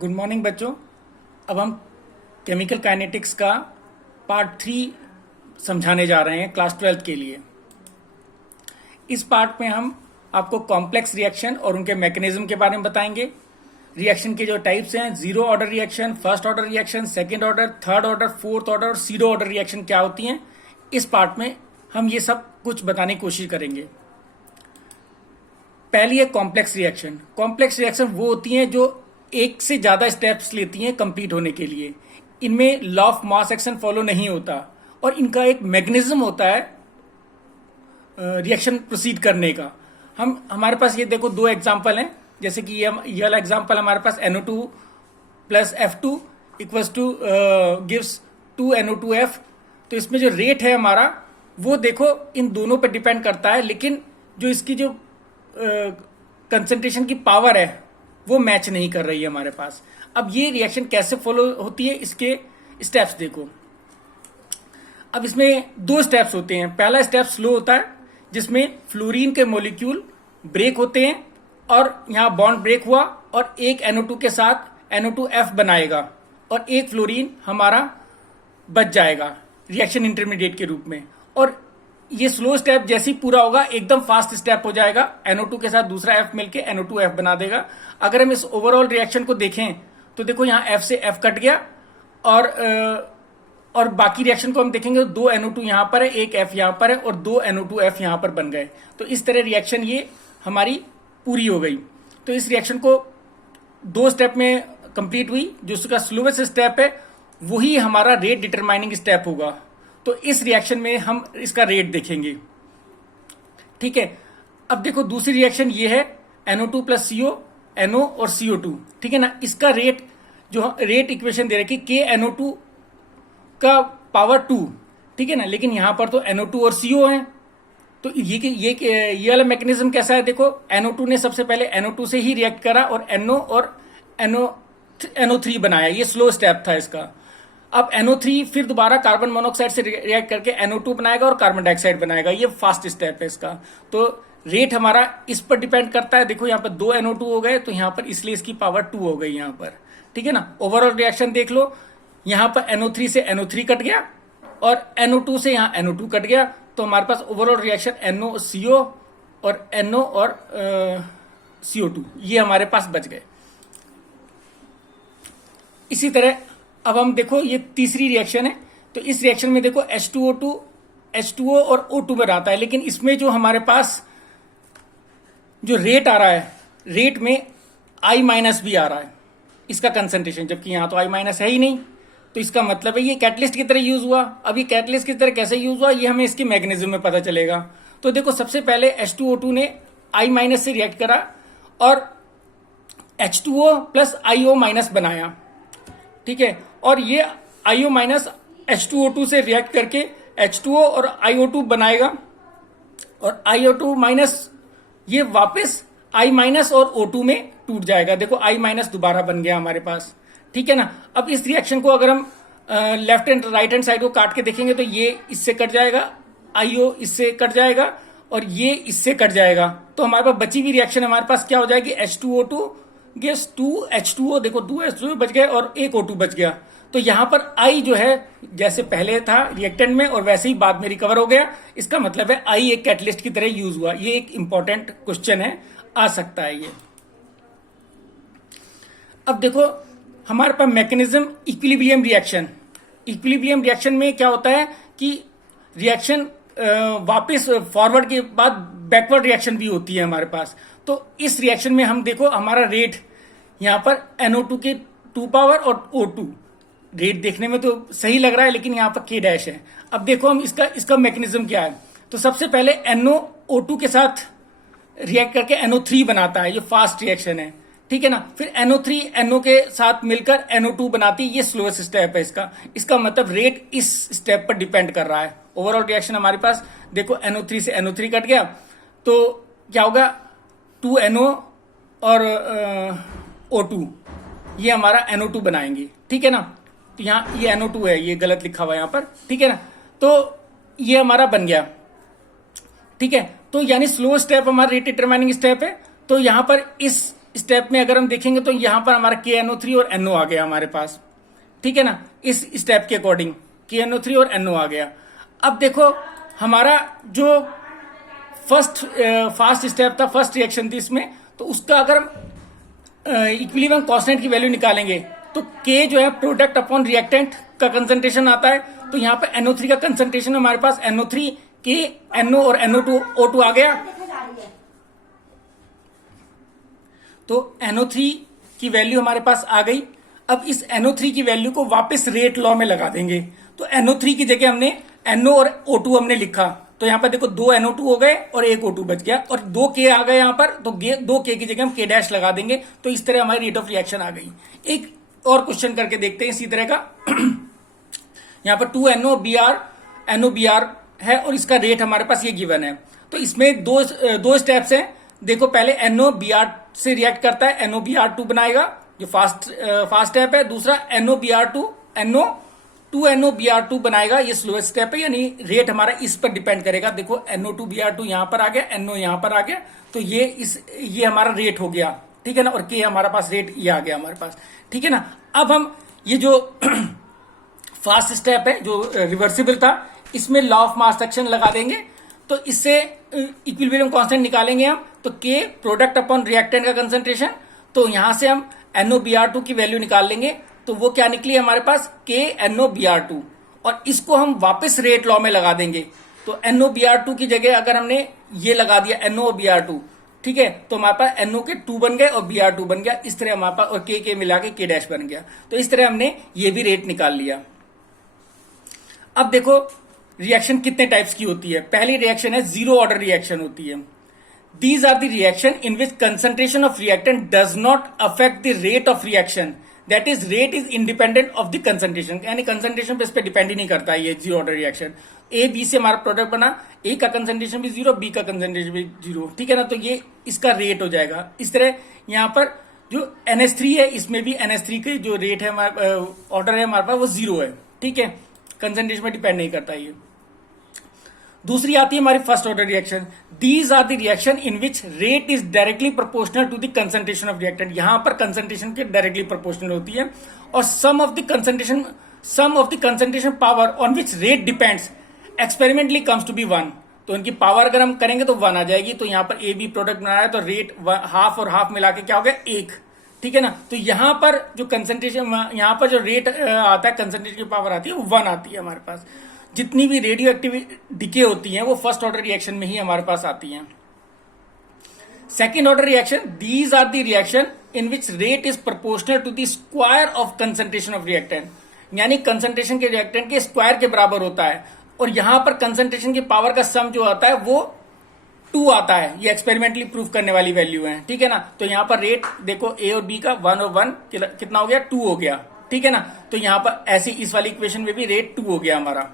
Good morning बच्चों। अब हम केमिकल काइनेटिक्स का पार्ट 3 समझाने जा रहे हैं क्लास 12 के लिए। इस पार्ट में हम आपको कॉम्प्लेक्स रिएक्शन और उनके मैकेनिज्म के बारे में बताएंगे। रिएक्शन के जो टाइप्स हैं, zero order reaction, first order reaction, second order, third order, fourth order और सीरो ऑर्डर रिएक्शन क्या होती हैं, इस पार्ट में हम ये सब कुछ बताने की कोशिश करेंगे। पहली है कॉम्प्लेक्स रिएक्शन। कॉम्प्लेक्स रिएक्शन वो होती हैं जो एक से ज्यादा स्टेप्स लेती हैं कंप्लीट होने के लिए। इनमें law of mass action follow नहीं होता और इनका एक मैकेनिज्म होता है रिएक्शन प्रोसीड करने का। हमारे पास ये देखो दो एग्जांपल हैं, जैसे कि ये वाला एग्जांपल हमारे पास NO2 plus F2 equals two gives 2NO2F। तो इसमें जो रेट है हमारा वो देखो इन दोनों पर डिपेंड करता है, लेकिन जो इसकी जो कंसंट्रेशन की पावर है वो मैच नहीं कर रही है हमारे पास। अब ये रिएक्शन कैसे फॉलो होती है, इसके स्टेप्स देखो। अब इसमें दो स्टेप्स होते हैं। पहला स्टेप स्लो होता है जिसमें फ्लोरीन के मॉलिक्यूल ब्रेक होते हैं और यहां बॉन्ड ब्रेक हुआ और एक NO2 के साथ NO2F बनाएगा और एक फ्लोरीन हमारा बच जाएगा रिएक्शन इंटरमीडिएट के रूप में। और ये स्लो स्टेप जैसे ही पूरा होगा एकदम फास्ट स्टेप हो जाएगा, NO2 के साथ दूसरा F मिलके NO2F बना देगा। अगर हम इस ओवरऑल रिएक्शन को देखें तो देखो यहाँ F से F कट गया और बाकी रिएक्शन को हम देखेंगे तो दो NO2 यहां पर है, एक F यहां पर है और दो NO2F यहां पर बन गए। तो इस तरह रिएक्शन ये हमारी पूरी हो गई। तो इस रिएक्शन को दो स्टेप में कंप्लीट हुई। जो उसका स्लोवेस्ट स्टेप है वही हमारा रेट डिटरमाइनिंग स्टेप होगा। तो इस रिएक्शन में हम इसका रेट देखेंगे, ठीक है। अब देखो दूसरी रिएक्शन ये है NO2 प्लस CO, NO और CO2, ठीक है ना। इसका रेट जो रेट इक्वेशन दे रखी KNO2 का पावर 2, ठीक है ना, लेकिन यहां पर तो NO2 और CO है। तो ये वाला मैकेनिज्म कैसा है, देखो NO2 ने सबसे पहले NO2 से ही रिएक्ट करा और NO और NO3 बनाया। ये स्लो स्टेप था इसका। अब NO3 फिर दोबारा कार्बन मोनोऑक्साइड से रिएक्ट करके NO2 बनाएगा और कार्बन डाइऑक्साइड बनाएगा। ये फास्ट स्टेप है इसका। तो रेट हमारा इस पर डिपेंड करता है। देखो यहाँ पर दो NO2 हो गए तो यहाँ पर इसलिए इसकी पावर 2 हो गई यहाँ पर, ठीक है ना। ओवरऑल रिएक्शन देख लो, यहाँ पर NO3 से NO3 कट गया और NO2 से यहाँ NO2 कट गया। तो हमारे पास ओवरऑल रिएक्शन NO CO और NO और CO2 ये हमारे पास बच गए। इसी तरह अब हम देखो ये तीसरी रिएक्शन है। तो इस रिएक्शन में देखो H2O2 H2O और O2 बनाता है, लेकिन इसमें जो हमारे पास जो रेट आ रहा है, रेट में I माइनस भी आ रहा है इसका कंसंट्रेशन, जबकि यहां तो I माइनस है ही नहीं। तो इसका मतलब है ये कैटलिस्ट की तरह यूज हुआ। अब ये कैटलिस्ट की तरह कैसे यूज हुआ ये हमें इसके मैकेनिज्म में पता चलेगा। तो देखो सबसे पहले H2O2 ने I माइनस से रिएक्ट करा और H2O प्लस IO माइनस बनाया, ठीक है। और ये IO माइनस H2O2 से रिएक्ट करके H2O और IO2 बनाएगा और IO2 माइनस ये वापस I माइनस और O2 में टूट जाएगा। देखो I माइनस दोबारा बन गया हमारे पास, ठीक है ना। अब इस रिएक्शन को अगर हम left and right hand side को काट के देखेंगे तो ये इससे कट जाएगा, IO इससे कट जाएगा और ये इससे कट जाएगा। तो हमारे पास बची हुई रिएक्शन हमारे पास क्या हो जाएगी, H2O2 गिव्स 2H2O, देखो 2H2O बच गए और एक O2 बच गया। तो यहां पर I जो है जैसे पहले था रिएक्टेंट में और वैसे ही बाद में रिकवर हो गया। इसका मतलब है I एक कैटलिस्ट की तरह यूज हुआ। ये एक इंपॉर्टेंट क्वेश्चन है, आ सकता है ये। अब देखो हमारे पास mechanism equilibrium reaction. Equilibrium reaction में क्या होता है कि रिएक्शन वापस फॉरवर्ड के बाद बैकवर्ड रिएक्शन भी होती है हमारे पास। तो इस रिएक्शन में हम देखो हमारा रेट यहां पर NO2 के 2 पावर और O2 रेट देखने में तो सही लग रहा है, लेकिन यहां पर K डैश है। अब देखो हम इसका मैकेनिज्म क्या है। तो सबसे पहले NO2 के साथ रिएक्ट करके NO3 बनाता है, ये फास्ट रिएक्शन है, ठीक है ना। फिर NO3 NO के साथ मिलकर NO2 बनाती है, ये स्लोएस्ट स्टेप है इसका। इसका मतलब रेट इस स्टेप पर डिपेंड कर रहा है। ओवरऑल रिएक्शन हमारे पास देखो NO3 से NO3 कट गया तो क्या होगा, 2NO और O2 ये हमारा NO2 बनाएंगे, ठीक है ना। तो यहाँ ये NO2 है, ये गलत लिखा हुआ है यहाँ पर, ठीक है ना। तो ये हमारा बन गया, ठीक है। तो यानी स्लो स्टेप हमारा रेट डिटरमाइनिंग स्टेप है। तो यहां पर इस स्टेप में अगर हम देखेंगे तो यहां पर हमारा KNO3 और NO आ गया हमारे पास, ठीक है ना। इस स्टेप के अकॉर्डिंग KNO3 और NO आ गया। अब देखो हमारा जो फास्ट स्टेप था, फर्स्ट रिएक्शन थी इसमें, तो उसका अगर हम इक्विलिब्रियम कांस्टेंट की वैल्यू निकालेंगे तो K जो है प्रोडक्ट अपॉन रिएक्टेंट का कंसंट्रेशन आता है। तो यहाँ पे NO3 का कंसंट्रेशन हमारे पास NO3 K NO और NO2 O2 आ गया। तो NO3 की वैल्यू हमारे पास आ गई। अब इस NO3 की वैल्यू को वापस रेट लॉ में लगा देंगे। तो NO3 की जगह हमने NO और O2 हमने लिखा, तो यहां पर देखो 2 NO2 हो गए और 1 O2 बच गया, और 2 K आ गए यहां पर, तो 2 K की जगह हम K डैश लगा देंगे। तो इस तरह हमारी रेट ऑफ रिएक्शन आ गई। एक और क्वेश्चन करके देखते हैं इसी तरह का। यहां पर 2 NO BR है और इसका रेट हमारे पास ये गिवन है। तो इसमें दो स्टेप्स हैं। देखो पहले NO BR से रिएक्ट करता है, NO BR2 बनाएगा जो फास्ट स्टेप है। दूसरा NO BR2 NO BR2 बनाएगा, ये स्लोएस्ट स्टेप है, यानी रेट हमारा इस पर डिपेंड करेगा। देखो NO2 BR2 यहां पर आ गया, NO यहां पर आ गया, तो ये हमारा रेट हो गया, ठीक है ना। और K हमारा पास रेट ये आ गया हमारे पास, ठीक है ना। अब हम ये जो फास्ट स्टेप है जो रिवर्सिबल था, इसमें लॉ ऑफ मास एक्शन लगा देंगे। तो इससे इक्विलिब्रियम कांस्टेंट निकालेंगे हम। तो K प्रोडक्ट अपॉन रिएक्टेंट का कंसंट्रेशन, तो यहां से हम NO BR2 की वैल्यू निकाल लेंगे। तो वो क्या निकली हमारे पास K NO BR2, और इसको हम वापस रेट लॉ में लगा देंगे। तो NO BR2 की जगह अगर हमने ये लगा दिया NO BR2, ठीक है, तो हमारे पास NO के 2 बन गए और BR2 बन गया। इस तरह हमारे पास और K मिला के K डैश बन गया। तो इस तरह हमने ये भी रेट निकाल लिया। अब देखो रिएक्शन कितने टाइप्स की होती है। पहली रिएक्शन है जीरो ऑर्डर रिएक्शन होती है। These are the reaction in which concentration of reactant does not affect the rate of reaction, that is rate is independent of the concentration, यानी कंसंट्रेशन पे इस पे डिपेंड ही नहीं करता है ये zero order reaction. A B से हमारा प्रोडक्ट बना, A का कंसंट्रेशन भी जीरो, B का कंसंट्रेशन भी जीरो, ठीक है ना। तो ये इसका रेट हो जाएगा। इस तरह यहां पर जो NH3 है, इसमें भी NH3 के जो रेट है हमारे ऑर्डर है हमारे पास वो जीरो है, ठीक है, कंसंट्रेशन में डिपेंड नहीं करता ये। दूसरी आती है हमारी first order reaction. These are the reaction in which rate is directly proportional to the concentration of reactant, यहां पर कंसंट्रेशन के डायरेक्टली प्रोपोर्शनल होती है। और sum of the concentration power on which rate depends experimentally comes to be 1। तो इनकी power अगर हम करेंगे तो 1 आ जाएगी। तो यहां पर AB प्रोडक्ट बना रहा है, तो रेट हाफ और हाफ मिला के क्या हो गया 1, ठीक है ना। तो यहां पर जो कंसंट्रेशन, यहां पर जो रेट आता है, कंसंट्रेशन की पावर आती है वो 1 आती है हमारे पास। जितनी भी रेडियो एक्टिव डिके होती हैं वो फर्स्ट ऑर्डर रिएक्शन में ही हमारे पास आती हैं। Second order reaction, these are the reaction in which rate is proportional to the square of concentration of reactant, यानी कंसंट्रेशन के रिएक्टेंट के स्क्वायर के बराबर होता है। और यहां पर कंसंट्रेशन की पावर का सम जो आता है वो 2 आता है। ये एक्सपेरिमेंटली प्रूफ करने वाली वैल्यू है, ठीक है ना। तो यहां पर रेट देखो A और B का 1 और 1 कितना हो गया 2 हो गया, ठीक है ना। तो यहां पर ऐसी इस वाली इक्वेशन में भी रेट 2 हो गया हमारा।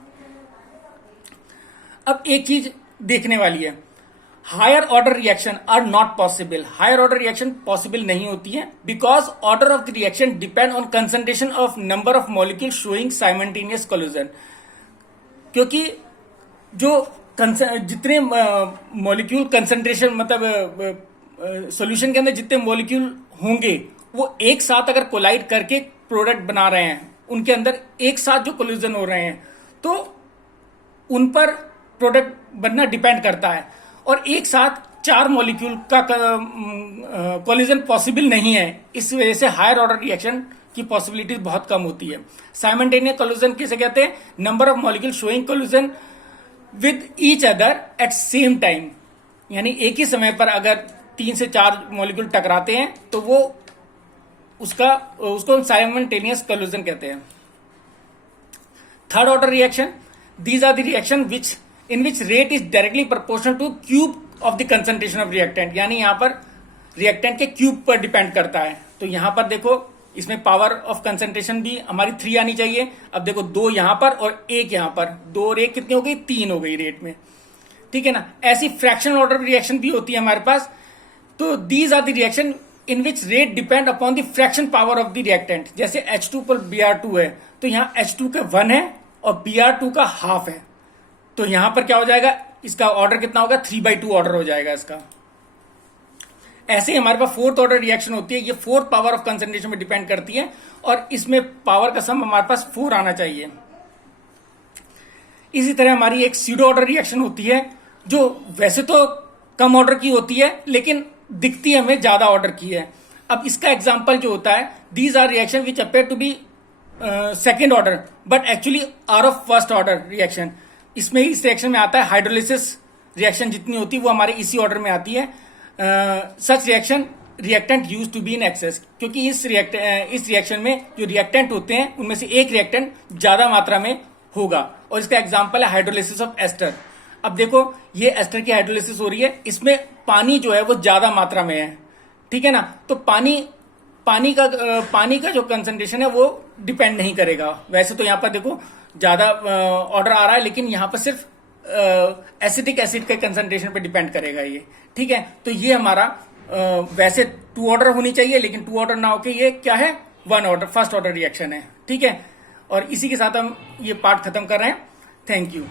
अब एक चीज देखने वाली है, higher order reaction are not possible. Higher order reaction possible नहीं होती है because order of the reaction depend on concentration of number of molecule showing simultaneous collision. क्योंकि जो जितने मॉलिक्यूल कंसंट्रेशन मतलब सॉल्यूशन के अंदर जितने मॉलिक्यूल होंगे वो एक साथ अगर कोलाइड करके प्रोडक्ट बना रहे हैं, उनके अंदर एक साथ जो कोलिजन हो रहे हैं, तो उन पर प्रोडक्ट बनना डिपेंड करता है। और एक साथ 4 मॉलिक्यूल का कोलिजन पॉसिबल नहीं है। इस वजह से हायर ऑर्डर रिएक्शन की पॉसिबिलिटी बहुत कम होती है। साइमल्टेनियस कोलिजन किसे कहते हैं? Number of molecule showing collision with each other at same time, यानी एक ही समय पर अगर 3 से 4 मॉलिक्यूल टकराते हैं तो वो उसको साइमल्टेनियस कोलिजन कहते हैं। Third order reaction, these are the reaction in which rate is directly proportional to cube of the concentration of reactant, यानी यहां पर रिएक्टेंट के क्यूब पर डिपेंड करता है। तो यहां पर देखो इसमें पावर ऑफ कंसंट्रेशन भी हमारी 3 आनी चाहिए। अब देखो 2 यहां पर और 1 यहां पर, 2 और 1 कितनी हो गई 3 हो गई रेट में, ठीक है ना। ऐसी फ्रैक्शनल ऑर्डर रिएक्शन भी होती है हमारे पास। तो these are the reaction in which rate depend upon the fraction power of the reactant. जैसे H2 पर Br2 है, तो यहां H2 का 1 है और Br2 का हाफ है, तो यहां पर क्या हो जाएगा, इसका ऑर्डर कितना होगा 3/2 ऑर्डर हो जाएगा इसका। ऐसे ही हमारे पास फोर्थ ऑर्डर रिएक्शन होती है, ये फोर्थ पावर ऑफ कंसंट्रेशन पे डिपेंड करती है, और इसमें पावर का सम हमारे पास 4 आना चाहिए। इसी तरह हमारी एक सीडो ऑर्डर रिएक्शन होती है, जो वैसे तो कम ऑर्डर की होती है लेकिन दिखती हमें ज्यादा ऑर्डर की है। अब इसका एग्जांपल जो होता है, these are reaction which appear to be second order but actually are of first order reaction. इसमें इस रिएक्शन में आता है हाइड्रोलिसिस रिएक्शन जितनी होती है वो हमारे इसी ऑर्डर में आती है। Such reaction reactant use to be in excess, क्योंकि इस रिएक्शन में जो रिएक्टेंट होते हैं उनमें से एक रिएक्टेंट ज्यादा मात्रा में होगा, और इसका एग्जांपल है हाइड्रोलिसिस ऑफ एस्टर। अब देखो ये एस्टर की हाइड्रोलिसिस हो रही है, इसमें पानी जो है वो ज्यादा मात्रा में है, ठीक है ना। तो पानी का जो कंसंट्रेशन है वो डिपेंड नहीं करेगा। वैसे तो यहाँ पर देखो ज्यादा ऑर्डर आ रहा है, लेकिन यहाँ पर सिर्फ एसिटिक एसिड के कंसंट्रेशन पे डिपेंड करेगा ये, ठीक है। तो ये हमारा वैसे 2 ऑर्डर होनी चाहिए, लेकिन 2 ऑर्डर ना होके ये क्या है, 1 ऑर्डर फर्स्ट ऑर्डर रिएक्शन है, ठीक है। और इसी के साथ हम ये पार्ट खत्म कर रहे हैं। Thank you.